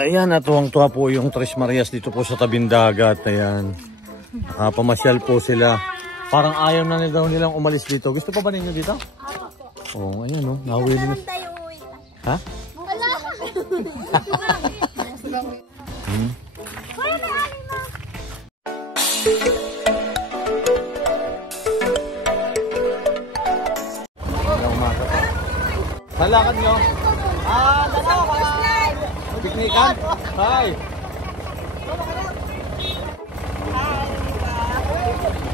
Ayan, natuwang-tuwa po yung Tres Marias dito po sa tabing dagat. Ayan. Nakapamasyal po sila. Parang ayaw na daw nilang umalis dito. Gusto pa ba ninyo dito? Oo, ayan o. Nahuwi nyo. Ha? Salakad nyo? Piknikan? Hi!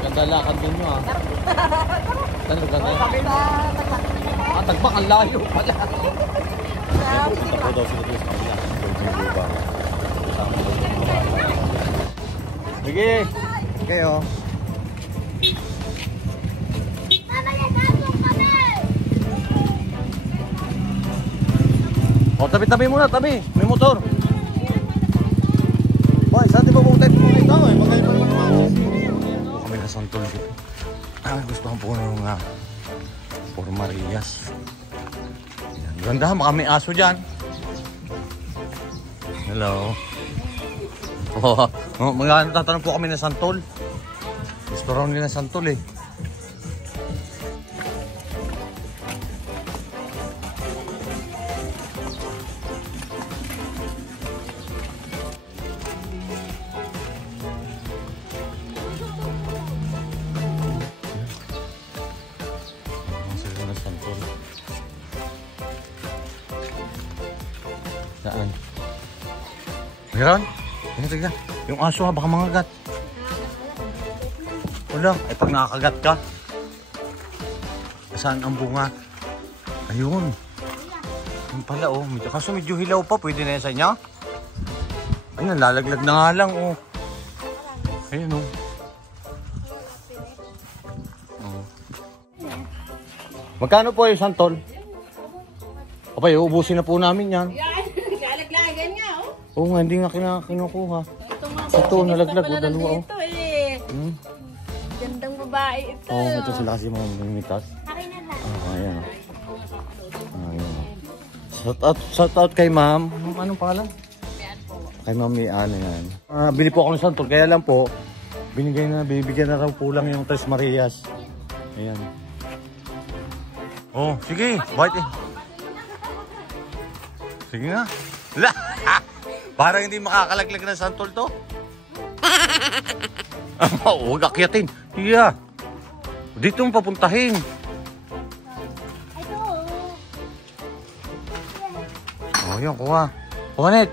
Ganda lakad din nyo ah. Ganda ganda. Tagbak ang layo pala. Punta po daw sila sa kanila. Sige! Okay oh. O, tabi-tabi muna, tabi. May motor. Boy, saan di ba bukit? Bukit ako eh. Magaling pa naman naman. Kami na santol dito. Gusto ko po ng Por Marias. Ganda, baka may aso dyan. Hello. Tatanong po kami na santol. Gusto raw nila santol eh. Saan? Meron? Tingnan. Yung aso ha, baka mangagat. Wala, ay pag nakakagat ka. Saan ang bunga? Ayun. Ayun pala oh. Kaso medyo hilaw pa, pwede na yan sa inyo? Ayun, lalaglag na nga lang oh. Ayun oh. Magkano po yung santol? Apay, uubusin na po namin yan. Lalaglagan nga, oh. Oo nga, hindi nga kinukuha. Ito, nalaglag, o, dalawa, oh. Gandang babae ito. Oo, ito sila kasi mga mimitas. Akin na lang. Ayan. Ayan. Shout out kay ma'am. Anong pangalan? Kay ma'am Mian, yan. Bili po ako ng santol, kaya lang po, bibigyan na raw po lang yung Tres Marias. Ayan. Oh, sige, bite eh. Sige nga. Parang hindi makakalaglag ng santol to. Huwag akyatin. Iya. Dito mong papuntahin. Oh, yun, kuha. Kuha net.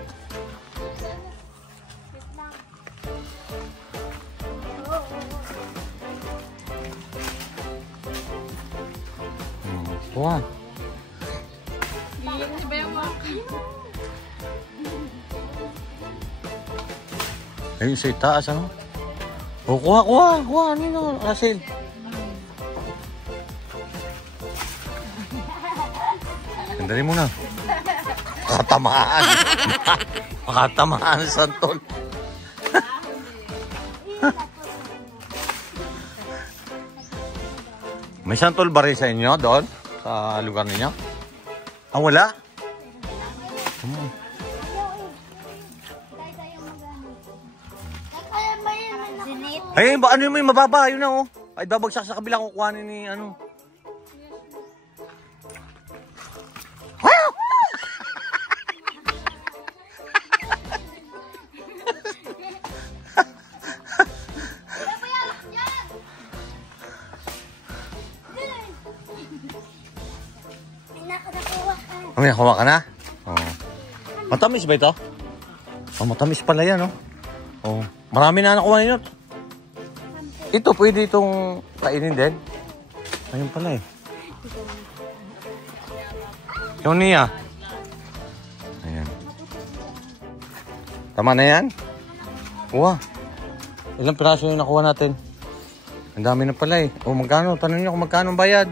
Kuha. Ayun sa itaas ano? O kuha. Ano yun, Russell? Sandali muna. Makatamaan. Makatamaan sa santol. May santol ba rin sa inyo doon? Sa lugar ninyo? Ah, wala? Ay, ano yung may mababa? Yun na oh. Ay, babagsak sa kabila kukuhanin ni ano. May nakuha ka na? Oh. Matamis ba ito? Oh, matamis pala yan, oh. Oh. Marami na nakuha ninyo. Ito, pwede itong kainin din. Ayun pala eh. Yung niya. Ayan. Tama na yan? Kuha. Ilang piraso yung nakuha natin? Ang dami na pala eh. O magkano? Tanong niyo kung magkano ang bayad.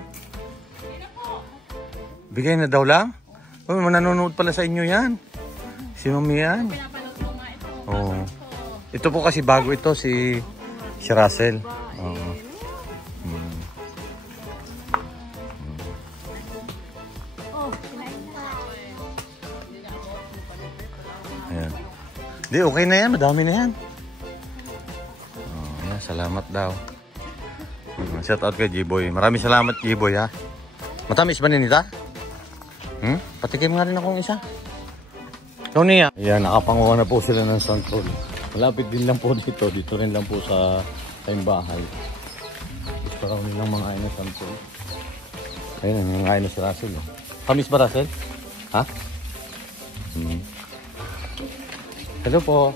Bigay na daw lang? Oh, mananonood pala sa inyo yan. Si Mami yan. Oh. Ito po kasi bago ito si Russell. Oh. Ayan. Di, okay na yan. Madami na yan. Oh, yan, salamat daw. Shout out kay G-Boy. Maraming salamat, G-Boy, ha. Matamis ba ninita? Patikim nga rin akong isa. Tony, ayan, nakapanguha na po sila ng santol. Malapit din lang po dito. Dito rin lang po sa tayong bahay. Gusto raw nilang mga ayun ng santol. Ayun, mga ayun na si Russell. Tamis ba, Russell? Ha? Hello po.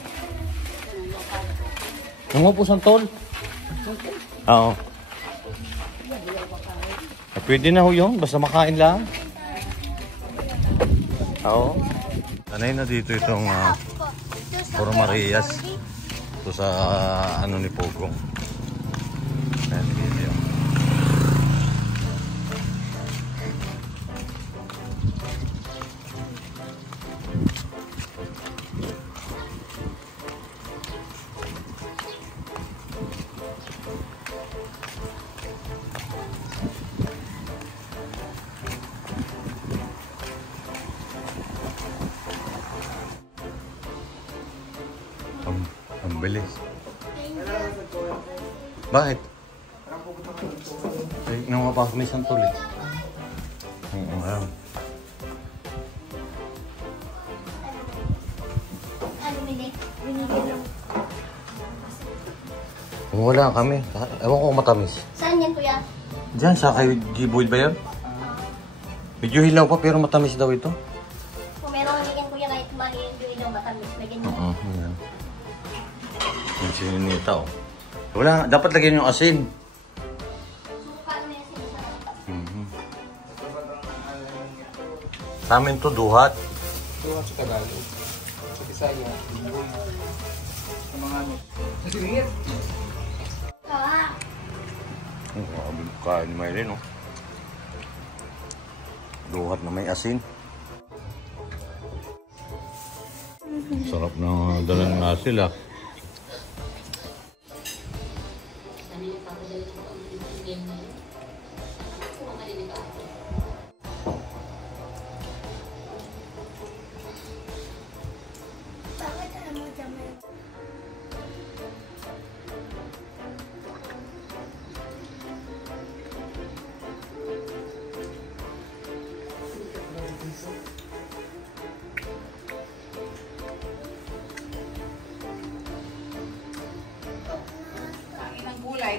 Nanguha po santol? Oo. Pwede na ho yun. Basta makain lang. Oo. Sanay na dito itong Puro Marias. Ito sa ano ni Pogong. Ayan, video. Ang bilis. Bakit? Ay, nang mapasok may santol eh. Oo, alam. Wala kami. Ewan ko kung matamis. Saan yan, kuya? Diyan, sa kayo G-Boil ba yun? Medyo hilaw pa pero matamis daw ito. Kung meron ganyan, kuya, kahit maliit yung ilaw matamis, may ganyan. Oo, yan. Yung sininita, oh. Wala, dapat lagyan yung asin. Suka na yan sinasarap. Sa amin to, duhat. Duhat sa Tagalog. Sa Bisaya, Iboy. Sa mga ano. Sa Siriit. Kain may rin, oh. Duhat na may asin. Sarap na dalang nasil, ah.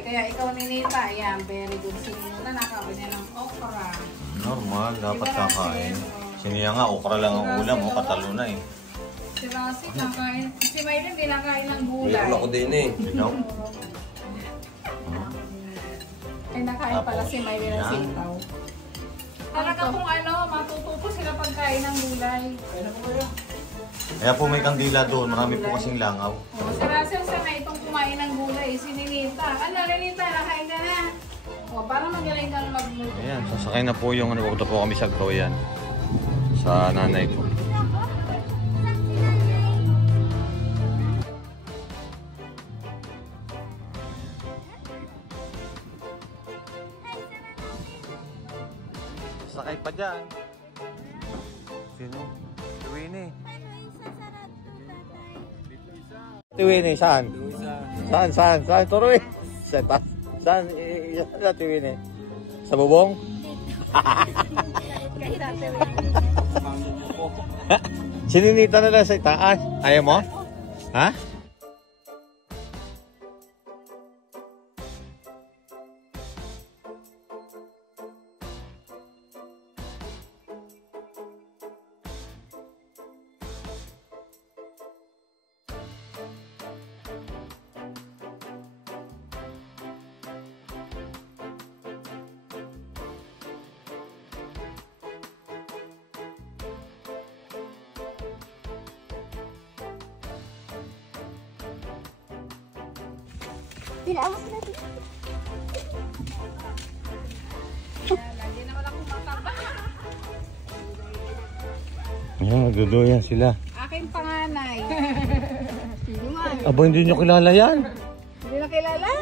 Kaya ikaw ninita, yan, very good. Sinunod na nakawin niya ng okra. Normal, dapat kakain. Siniya nga, okra lang ang ulam, o katalo na eh. Si Rossi nakain, si Mayrin hindi nakain ng gulay. Mayroon ako din eh. Ikaw? Ay nakain pala si Mayrin ng sitaw. Talaga kung ano, matututo sila pagkain ng gulay. Kaya po may kandila doon, marami po kasing langaw. Si Russell sana itong kumain ng gulay, si Ninita. Ano, Ninita, nakain ka na. O, parang magaling kang magluto. Ayan, sasakay na po yung pupunta po kami sa Groyan. Sa nanay ko. Sakay pa dyan. Sino? Si Winnie. Si Winnie, saan? Saan? Tuloy. Saan? Saan si Winnie? Sa bubong? Sininita na lang sa itaas. Ayaw mo? Ha? Tinaawas natin. Lagi naman ako mataba. Ayan, nagduduyan sila. Aking panganay. Aba, hindi nyo kilala yan. Hindi na kilala.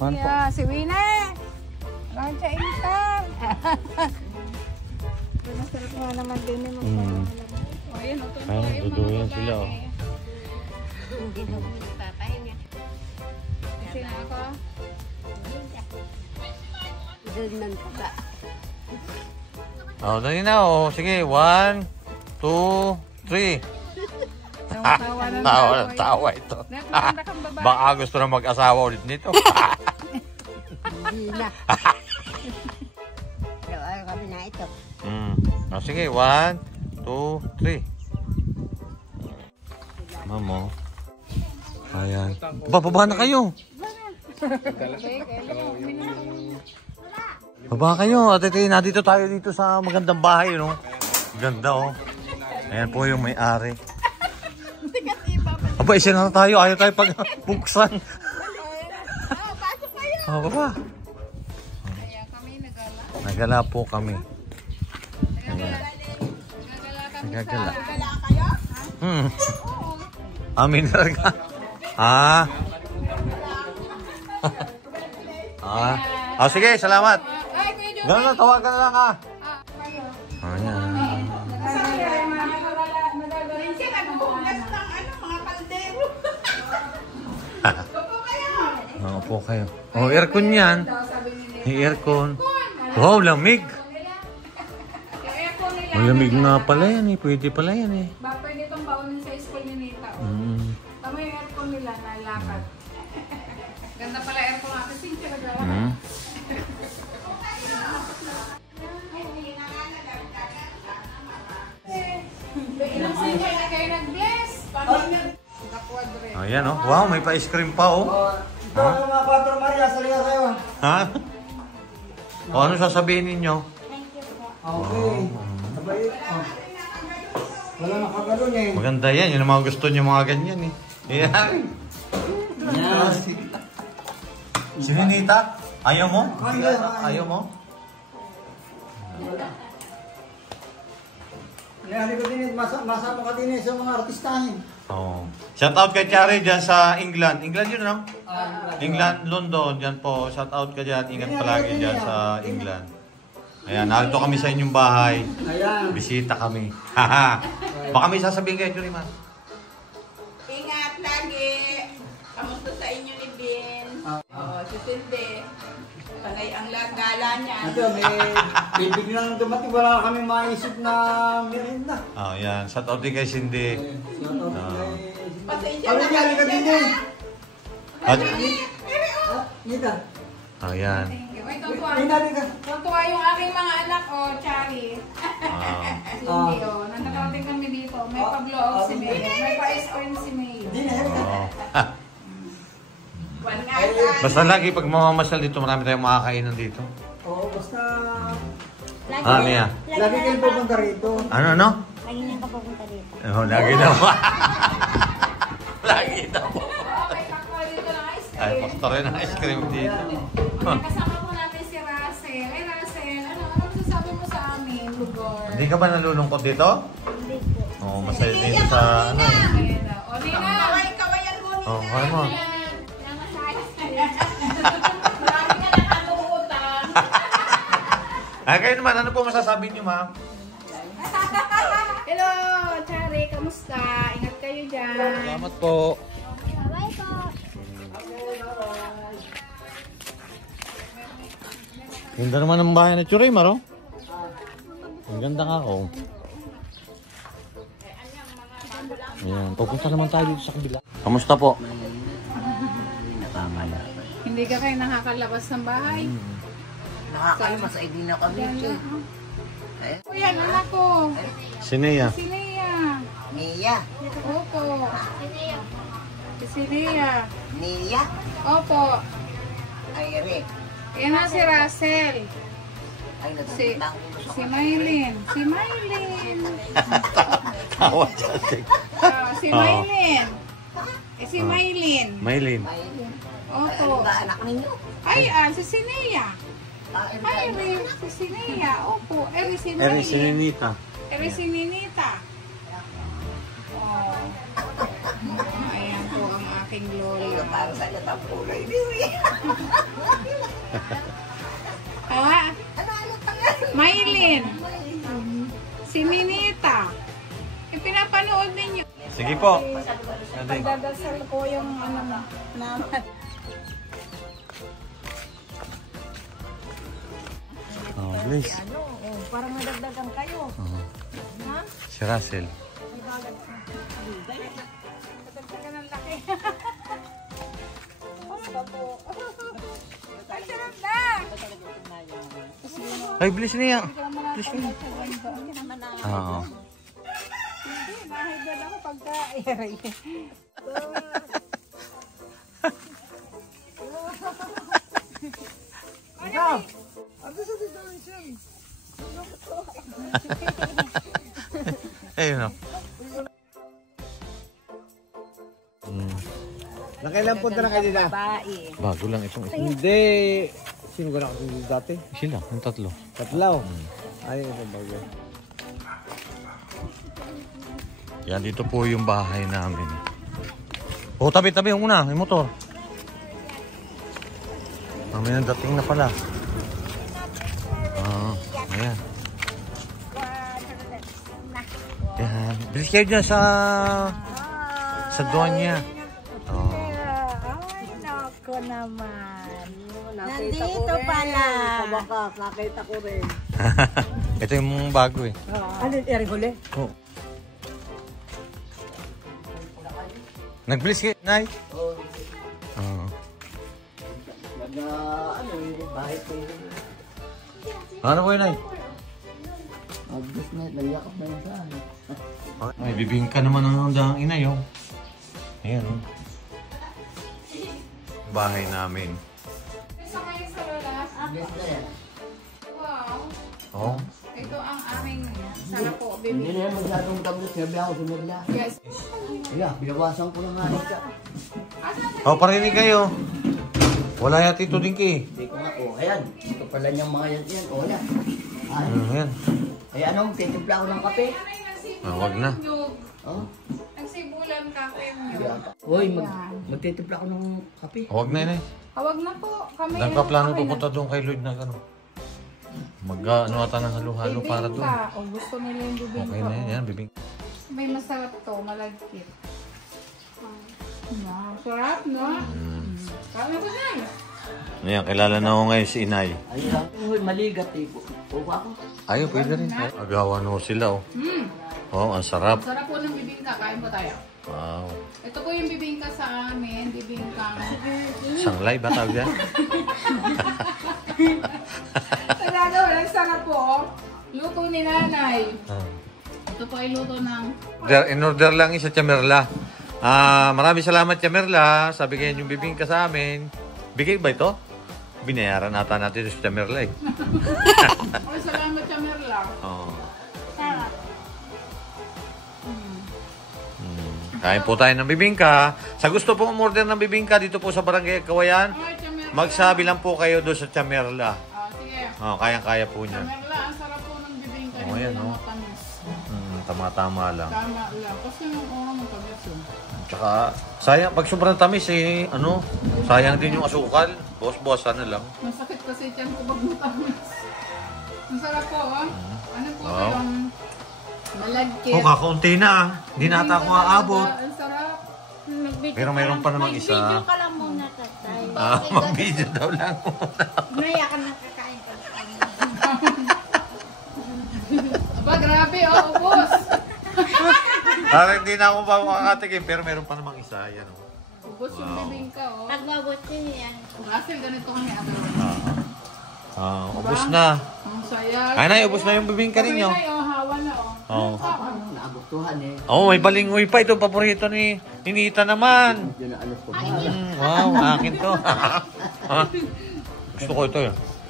Paano po? Si Wina. Rancha Intan. Masarap nga naman din yung Ayan, nagduduyan sila, oh. Hindi na ako nagpapahinga. Sino ako? Doon nang taba. Oh, dali na. Oh. Sige, 1, 2, 3. Tawa ng Tawa ng tawa ito. Maganda kang babae. Baka gusto na mag-asawa ulit nito. Hindi na. Araw-araw kami na ito. Oh, sige, 1, 2, 3. Mamo. Ayan. Baba na kayo. Baba kayo. At ito, dito tayo dito sa magandang bahay, no? Ganda, oh. Ayan po yung may-ari. Aba, isa na tayo. Ayaw tayo pagbuksan. Oh, baba. Kaya kami nagala. Nagala po kami. Ayan. Nagala kami Nagagala. sa... Amin talaga. Ah. Sige, salamat. Ay, Kuya Joey. Gano'n na, tawagan na lang, ha. Kayo. Ayan. Minsan nagbubugas ng mga kaldero. Oo po kayo. Oh, aircon yan. May aircon. Wow, lamig. Yung aircon nila. Malamig nga pala yan eh. Pwede pala yan eh. Ba, pwede itong baunin sa school ni Nita. Tama yung aircon nila na lakad. Ganda pala aircon natin. Sincha naglalakad. Ilang sincha na kayo nag-bless. Nag-quadre. Ayan oh. Wow, may pa-ice cream pa oh. Ito ang mga Padre Maria, salita kayo. Ha? O ano sasabihin ninyo? Okay. Mabait. Wala nakagalon eh. Maganda yan. Yun ang mga gusto nyo mga ganyan eh. Ayan. Yan. Si Ninita, ayaw mo? Ayaw mo? Yan, ko din, masama ka din sa mga artistahin. Oh. Shout out kay Chari dyan sa England. England yun, no? England, London. Dyan po. Shout out ka dyan. Ingat palagi dyan sa England. Ayan, narito kami sa inyong bahay. Ayan. Bisita kami. Haha. Baka may sasabihin kayo, Juriman. Ingat lagi. Kamusta sa inyo ni Bin? Si Cindy. Tagay ang gala niya. Ito, may biglang dumating. Wala kami maisip na merienda. Oh, yan. Shout out din kay Cindy. Pasensya Ano na yan, ka din eh. At, Nita. oh, yan. Thank you. Ay, tuwa. Nita, Nita. Tuwa yung aking mga anak, Chari. Hindi, Nandarating kami dito. May pa-blow off si May. May pa-ice cream si May. Hindi na, Oh. One night. Basta lagi pag mamamasal dito, marami tayong makakainan dito. Oo, basta... Mia? Lagi kayong pupunta rito. Ano? Lagi na ka pupunta dito. Oh, lagi daw. Lagi daw. May pakwa dito ng ice Ay, cream. pakto rin ang ice cream dito. Kasama po natin si Russell. Ay, Russell, ano masasabi mo sa amin, lugar? Hindi ka ba nalulungkot dito? Hindi po. Oo, masaya dito sa ano eh. Ayan na. O, Nina. Kaway-kawayan mo Oh, kaya mo. Marami ka nakatutang. Ay, kayo naman, ano po masasabi niyo, ma'am? Hello, Chari. Kamusta? Ingat kayo dyan. Salamat po. Bye po. Ganda naman ang bahay na Churay, Maro. Ang ganda nga ako. Ayan, pupunta naman tayo dito sa kabila. Kamusta po? Hindi ka kayo nakakalabas ng bahay? Nakakalimas ay di na kami. Kuya, anak ko. Si Nia. Si Nia. Nia. Opo. Si Nia. Nia. Opo. Ay, Rick. Yan na si Russell. Ay, Si Maylin. Si Maylin. Tawa siya. Si Maylin. Si Maylin. Maylin. Opo. Anak ninyo. Ay, si Sinea. Ay, si Sinea. Opo. Si Eri, si Maylin. Ninita. Si Ninita. Oh. Ayan po ang aking lola. Para sa iyo ang kulay niyo. Ah, Ano pangalan? Maylin. Si Ninita. Pinapanood ninyo. Sige po. Pagdadasal ko yung ano mo, naman. Oh, please. Parang nadagdagan kayo. Ha? Si Russell. Nadagdagan ng laki. Ang sarap na! Ay, please niya. Please niya. Oo. Mahigad ako pagka-airy. Ayun o. Nakailan punta na kayo nila? Bago lang itong isa. Hindi. Sino ko nakasunod dati? Sila, yung tatlo. Tatlaw. Ay, ito bago. Yan, dito po yung bahay namin. Oh, tabi-tabi yung una, yung motor. May dating na pala. Ayan. Yan. Bilis kayo dyan sa donya. Ay, naku naman. Nandito pala. Sa wakas, nakita ko rin. Ito yung bago eh. Ano yung ering huli? Oh. Nagbilis kayo, Nay? Oo. Oo. Ano yung bahay ko yun? Ano po yun, Nay? Gusto na, nagyakap na yun sa ano. May bibingka naman ang dahang ina yun. Ayan, oh. Bahay namin. Gusto kayo sa lola? Gusto na yan. Wow. Oh. Ito ang aming sarap po, Hindi baby. na yan masyadong tablet. Sinabi ako sunod na. Yes. Kaya, binawasan ko na nga siya. Oh, parinig kayo. Wala yan, Tito Dinky. Hindi ko nga, ayan. Ito pala niyang mga yan. Yan, yan. Ay, Ayan. ay ano, titimpla ako ng kape. Wag na. Oh, Nagsibulan kape mo. Hoy, magtitimpla ako ng kape. Huwag na yun eh. Hawag na po. Kami Nagpaplano pupunta doon kay Lloyd na gano'n. Mag-ano ata ng halo-halo para doon. O gusto nila yung bibingka. Okay na yun, yan, bibing. May masarap to, malagkit. Wow, sarap, no? Kami ko na. Ayan, kilala na ako ngayon si Inay. Ayun lang. Hoy, maligat eh. Puka ako. Ayun, pwede rin. Agawan ho sila, oh. Oh, ang sarap. Sarap po ng bibingka. Kain po tayo. Wow. Ito po yung bibingka sa amin. Bibingka. Sanglay ba tawag yan? Talaga, walang sarap po. Luto ni nanay. Ito po ay luto ng... In-order lang isa Chamerla. Maraming salamat Chamerla sa bigay yung bibingka sa amin. Bigay ba ito? Binayaran ata natin sa Chamerla eh. Ay, salamat sa Merla. Oh. Sarap. Kain po tayo ng bibingka. Sa gusto pong umorder ng bibingka dito po sa Barangay Kawayan, Ay, sa Merla. magsabi lang po kayo doon sa Chamerla. Sige. Oh, kayang-kaya po Sa niya. Merla, ang sarap po ng bibingka. Oh, Hindi yan, na oh. matamis. Tama-tama lang. Tama lang. Kasi yung orang matamis yun. Tsaka, sayang, pag sobrang tamis eh, sayang din yung asukal. Boss, ano lang. Masakit kasi dyan ko pag matamis. Ang sarap po, oh. Ano po Wow. yung malagkit. Oh, kakaunti na. Hindi na ata ako aabot. Ang sarap. Pero mayroon pa namang isa. Video ka lang muna, tatay. Mag-video daw lang. Naya ka nakakain ka. Aba, grabe, oh, ubos. Parang hindi na ako pa makakatikim, pero mayroon pa namang isa. Yan, oh. Ubos yung bibingka, oh. Pagbabot din yan. Russell, ganito kami agad. Ubus na. Ang saya. Ay, nay, ubus na yung bibingka ninyo. Ay, oh, hawa na, oh. Oh. Ano, naagustuhan eh. Oh, may balingoy pa. Ito, paborito ni Nita naman. Yun ang alos ko. Wow, akin to. Gusto ko ito.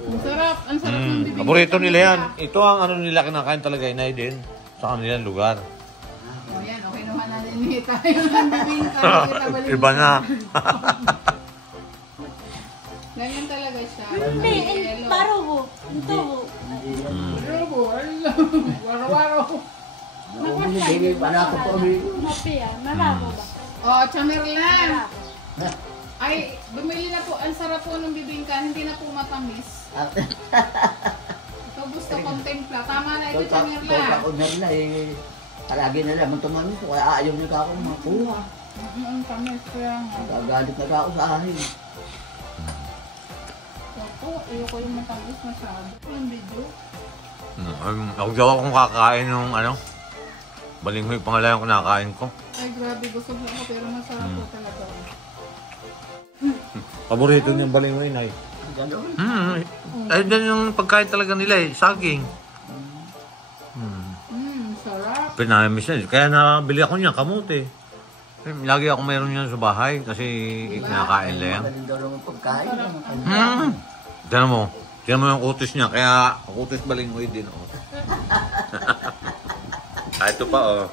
Ang sarap ng bibingka. Paborito nila yan. Ito ang ano nila kinakain talaga, inay din. Sa kanilang lugar. Oh, yan, okay naman na ninita. Yung bibingka. Kita balik. Iba na. Ganyan talaga siya. Hindi, parubo. Ito. Rubo, waro-waro. Hindi pa na ako po. Happy yan. Marabo ba? Oh, Chamerla. Ay, bumili na po. Ang sarap po ng bibingka. Hindi na po matamis. Ito gusto kontempla. Tama na ito, Chamerla. Ako na rin eh. Palagi na lang tumamis ko, kaya ayaw nila ako makuha. Tamis kaya nga. Gagalit na ako sa akin. Ako, ayoko yung matamis masyado. Yung video. Ako daw akong kakain ng ano. Balinghoy pangalan ko nakain ko. Ay, grabe. Gusto ko ako pero masarap po talaga. Paborito niyang balinghoy, Nay. Gano'n? Ay, din yung pagkain talaga nila eh. Saging. Sarap. Pinamiss niya. Kaya nabili ako niya, kamote. Lagi ako mayroon niyan sa bahay kasi kinakain lang. Magaling daw naman pagkain. Tignan mo. Tignan mo yung kutis niya. Kaya kutis balinghoy din. Oh. Ito pa oh.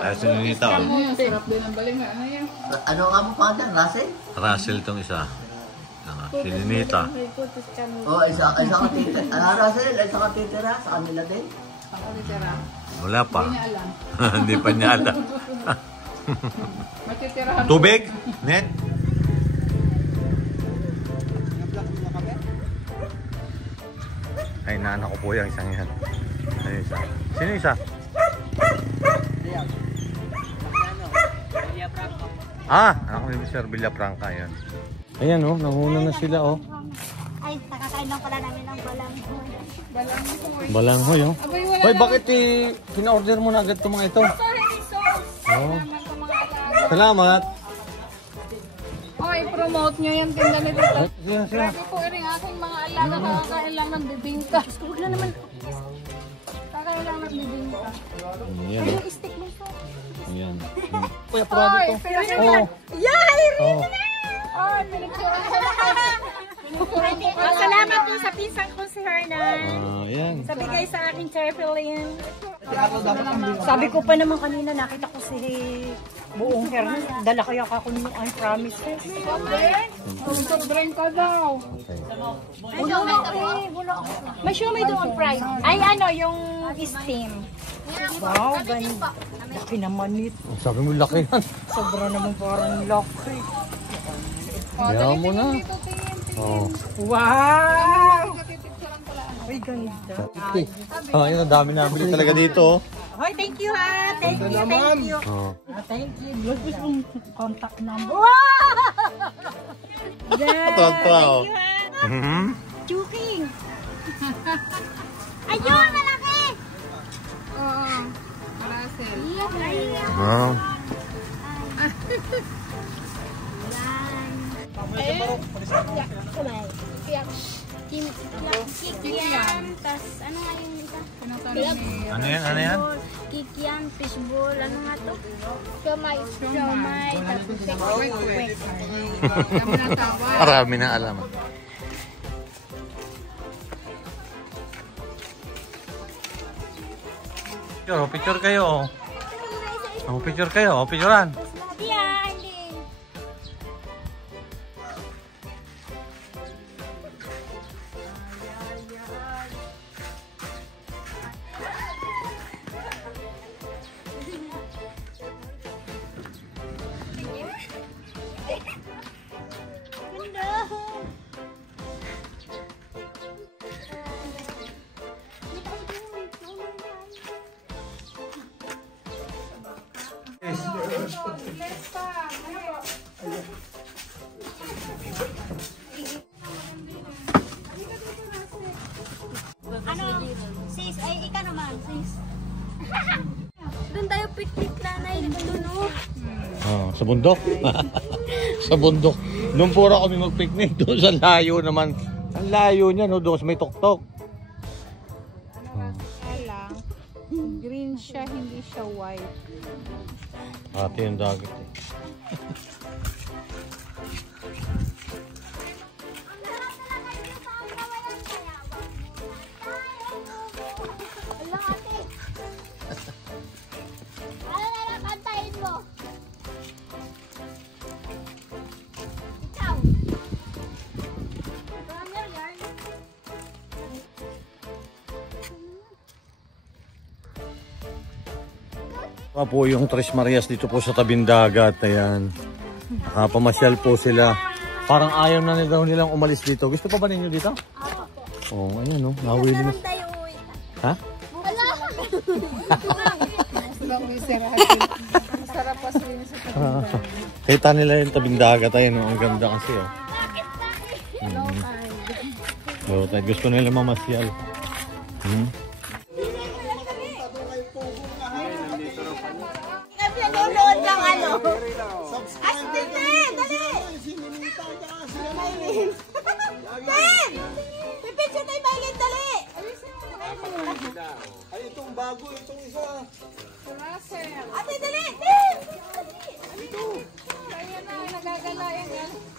Ay, sinunita oh. Sarap din ang baling. Ano yan? Ano ka mo pa dyan, Russell? Russell tong isa. Sininita. Oo, isa ka titira. Russell, isa ka titira sa kanila din. Ako titira. Wala pa. Hindi niya alam. Hindi pa niya alam. Matitirahan. Tubig? Net? Ay, naanak ko po yung isang yan. Ay, isa. Sino isa? Anak ko ni Sir Villafranca yan. Ayan oh, nanguna na sila oh. Ay, nakakain lang pala namin ng balanghoy. Balanghoy oh. Abay, wala Hoy, lang. bakit pina-order mo na agad itong mga ito? Oh. Naman sa mga alaga. Salamat. Oh, i-promote nyo yung tinda ni Tita. Sila. Grabe po rin aking mga alaga. Kakakain lang ng bibingka. Huwag na naman. Kakain lang ng bibingka. Ayan. Stick mo ito. Ayan. Ay, pero Oh. Yay! Oh. ay, pinicturean ko na. Salamat po sa pisang ko si Hernan. Ayan. Sa bigay sa akin, Cherpilin. Sabi ko pa naman kanina, nakita ko si buong Hernan. Dala kaya ako nung I promise. Sobrang ka daw. May siomay doon fried. Ay ano, yung steam. Wow, ganda. Laki naman ito. Sabi mo laki yan. Sobra naman parang laki. Kaya mo na. Oh. Wow! Ay, ganda. Ayun, ang dami nabili talaga dito. Hoy, thank you ha. Thank you, thank you. Oh. Thank you. Gusto kong contact number. Wow! Tonto oh. Chuking. Ayun, malaki! Oo. Russell. Wow. Kikiam, tas ano nga yung isa? Ano yan? Ano yan? Kikiam, fishball, ano nga to? Siomay. Siomay, tapos tek-tek. Kami natawa. Marami na alam. Picture kayo. Picture kayo. Picturean. Yeah, hindi. Ano? Sis, ay ika naman, sis. Doon tayo picnic nanay, doon Oh, sa bundok. Sa bundok. Doon puro kami mag-picnic. Doon sa layo naman. Ang layo niya, no? Doon may tuktok. lang. Green siya, hindi siya white. Ate yung dagat eh. Wala ate. Ano na lang kantahin mo? Ikaw. Camera yarn. Pa po yung Tres Marias dito po sa tabing dagat. Ayan. Pamasyal po sila. Parang ayaw na nila daw nilang umalis dito. Gusto pa ba ninyo dito? Oo, ayan no. Nawili na. Tayo uwi. Ha? Wala. Lang ni Sir Hakim. Masarap pa sila sa tabi. Kita nila yung tabing dagat ayun, ang ganda kasi oh. Low tide. Gusto nila mamasyal. Nanonood ng ano? Astin din! Dali! Ten! Pipicture tayo Maylin, dali! Ay, itong bago, itong isa. Russell. Ate, dali! Ten! Ayan na, nagagala yan.